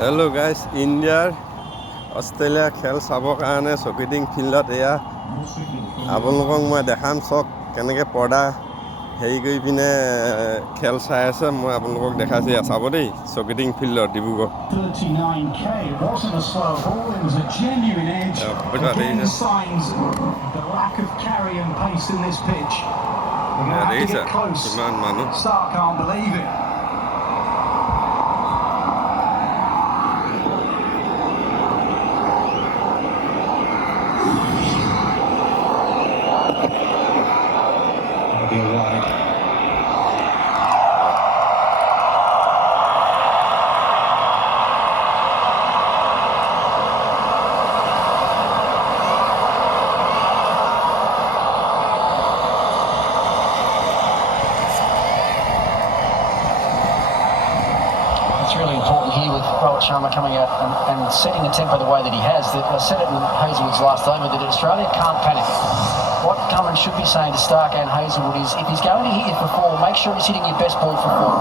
Hello guys, India Australia খেল চাবৰ কাৰণে সকিটিং ফিল্ডত এয়া আপোনালোকক মই দেখাম চক কেনেকৈ পৰ্দা হেৰি কৰি পিনে খেল চাই আছে মই আপোনালোকক দেখাইছোঁ এয়া চাব দেই সকিটিং ফিল্ডত Dibrugarh 39k wasn't a slow ball, it was a genuine edge. Again signs the lack of carry and pace in this pitch. We're going to have to get close. Stark can't believe it. It's really important here with Rohit Sharma coming out and setting the tempo the way that he has. That I said it in Hazelwood's last over that Australia can't panic. What Cummins should be saying to Stark and Hazelwood is if he's going to hit you for four, make sure he's hitting your best ball for four.